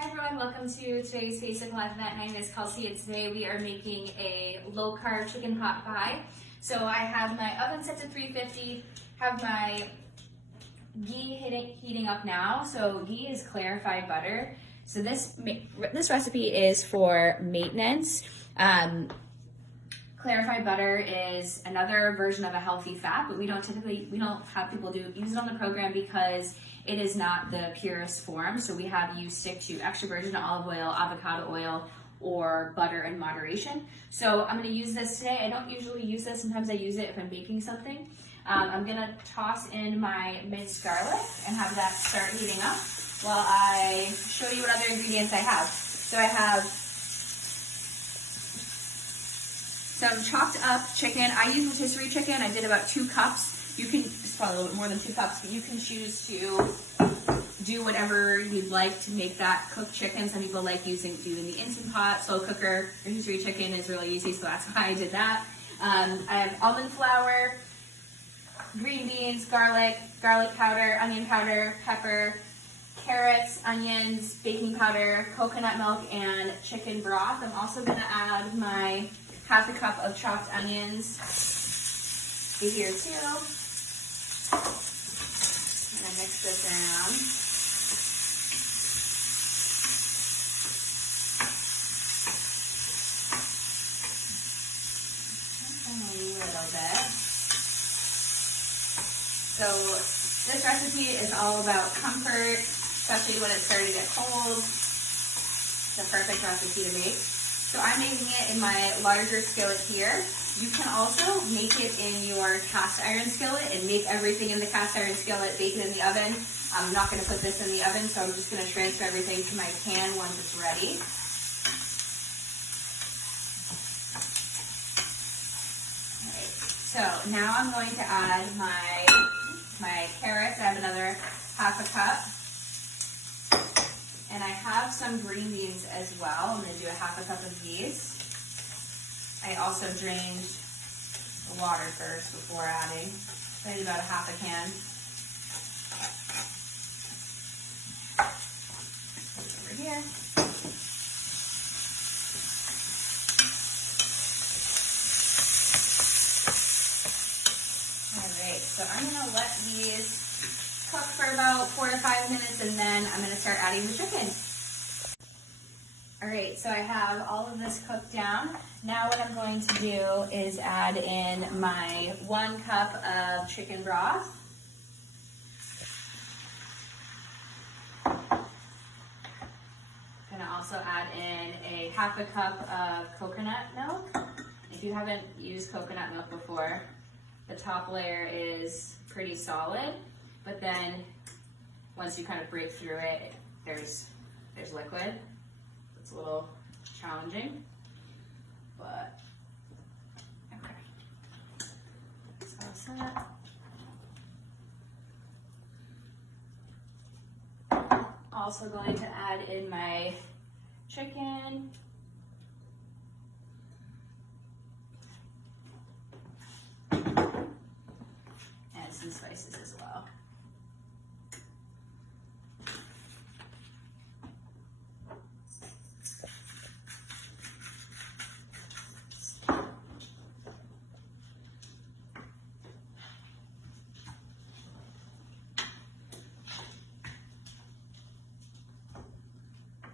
Hi everyone, welcome to today's Basic Life Event. My name is Kelsey and today we are making a low-carb chicken pot pie. So I have my oven set to 350, have my ghee heating up now. So ghee is clarified butter. So this recipe is for maintenance. Clarified butter is another version of a healthy fat, but we don't have people use it on the program because it is not the purest form. So we have you stick to extra virgin olive oil, avocado oil, or butter in moderation. So I'm gonna use this today. I don't usually use this. Sometimes I use it if I'm baking something. I'm gonna toss in my minced garlic and have that start heating up while I show you what other ingredients I have. So I have some chopped up chicken. I use rotisserie chicken. I did about 2 cups. You can, it's probably a little bit more than 2 cups, but you can choose to do whatever you'd like to make that cooked chicken. Some people like using the Instant Pot, slow cooker. Rotisserie chicken is really easy, so that's why I did that. I have almond flour, green beans, garlic powder, onion powder, pepper, carrots, onions, baking powder, coconut milk, and chicken broth. I'm also gonna add my half a cup of chopped onions in here too. I'm gonna mix this around. A little bit. So this recipe is all about comfort, especially when it's starting to get cold. It's a perfect recipe to make. So I'm making it in my larger skillet here. You can also make it in your cast iron skillet and make everything in the cast iron skillet, bake it in the oven. I'm not going to put this in the oven, so I'm just going to transfer everything to my pan once it's ready. All right, so now I'm going to add my carrots. I have another half a cup. And I have some green beans as well. I'm going to do a half a cup of these. I also drained the water first before adding. So I did about a half a can. Over here. Alright, so I'm going to let these cook for about 4 to 5 minutes and then I'm going to start adding the chicken. Alright, so I have all of this cooked down. Now what I'm going to do is add in my 1 cup of chicken broth. I'm going to also add in a half a cup of coconut milk. If you haven't used coconut milk before, the top layer is pretty solid, but then once you kind of break through it, there's liquid. It's a little challenging, but okay. Sauce that. Also going to add in my chicken. And some spices as well.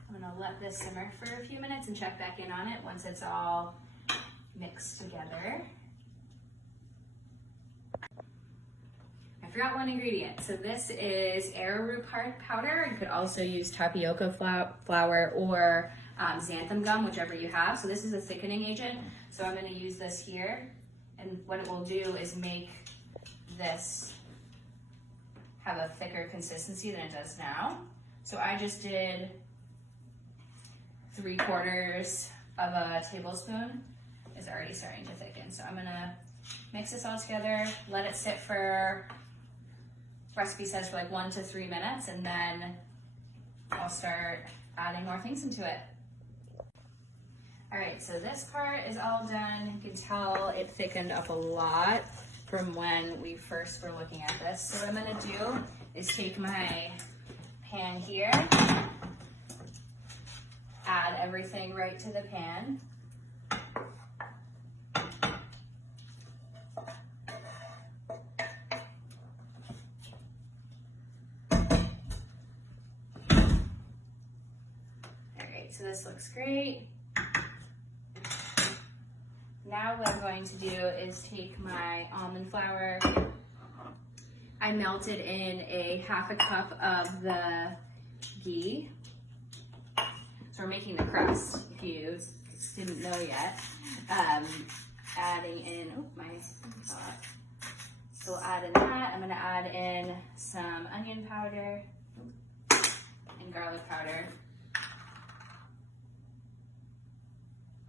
I'm going to let this simmer for a few minutes and check back in on it once it's all mixed together. I forgot one ingredient. So this is arrowroot powder. You could also use tapioca flour or xanthan gum, whichever you have. So this is a thickening agent. So I'm going to use this here. And what it will do is make this have a thicker consistency than it does now. So I just did 3/4 of a tablespoon. Is already starting to thicken. So I'm gonna mix this all together, let it sit for, recipe says for like 1 to 3 minutes, and then I'll start adding more things into it. All right, so this part is all done. You can tell it thickened up a lot from when we first were looking at this. So what I'm gonna do is take my pan here, everything right to the pan. So this looks great. Now what I'm going to do is take my almond flour. I melted in a half a cup of the ghee. So we're making the crust, if you didn't know yet. Adding in, oh my thought. So we'll add in that. I'm gonna add in some onion powder and garlic powder.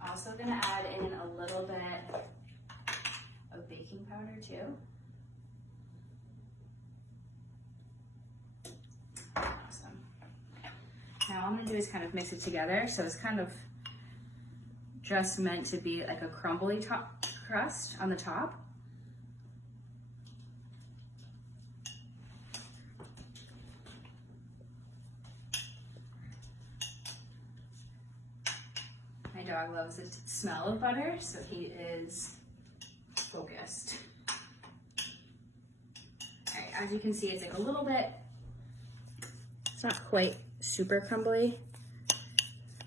Also gonna add in a little bit of baking powder too. Awesome. Now all I'm gonna do is kind of mix it together. So it's kind of just meant to be like a crumbly top crust on the top. My dog loves the smell of butter, so he is focused. All right, as you can see, it's like a little bit, it's not quite super crumbly,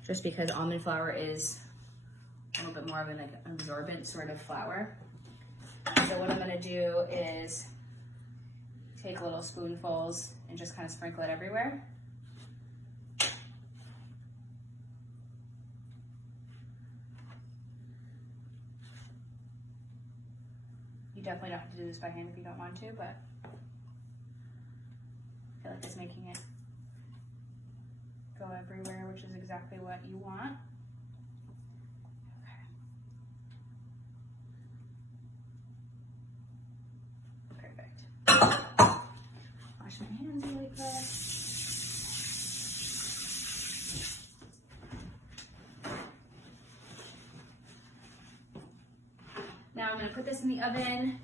just because almond flour is a little bit more of an absorbent sort of flour. So what I'm gonna do is take little spoonfuls and just kind of sprinkle it everywhere. You definitely don't have to do this by hand if you don't want to, but I feel like it's making it go everywhere, which is exactly what you want. Okay. Perfect. Wash my hands really quick. Now I'm going to put this in the oven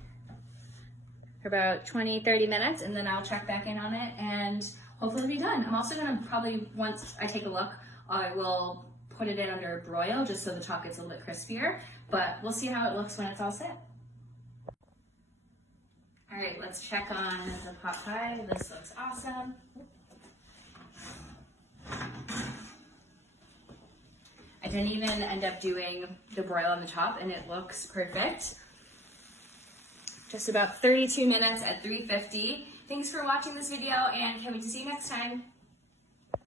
for about 20-30 minutes, and then I'll check back in on it and hopefully it'll be done. I'm also going to probably, once I take a look, I will put it in under a broil just so the top gets a little bit crispier, but we'll see how it looks when it's all set. All right, let's check on the pot pie. This looks awesome. I didn't even end up doing the broil on the top, and it looks perfect. Just about 32 minutes at 350. Thanks for watching this video, and can't wait to see you next time.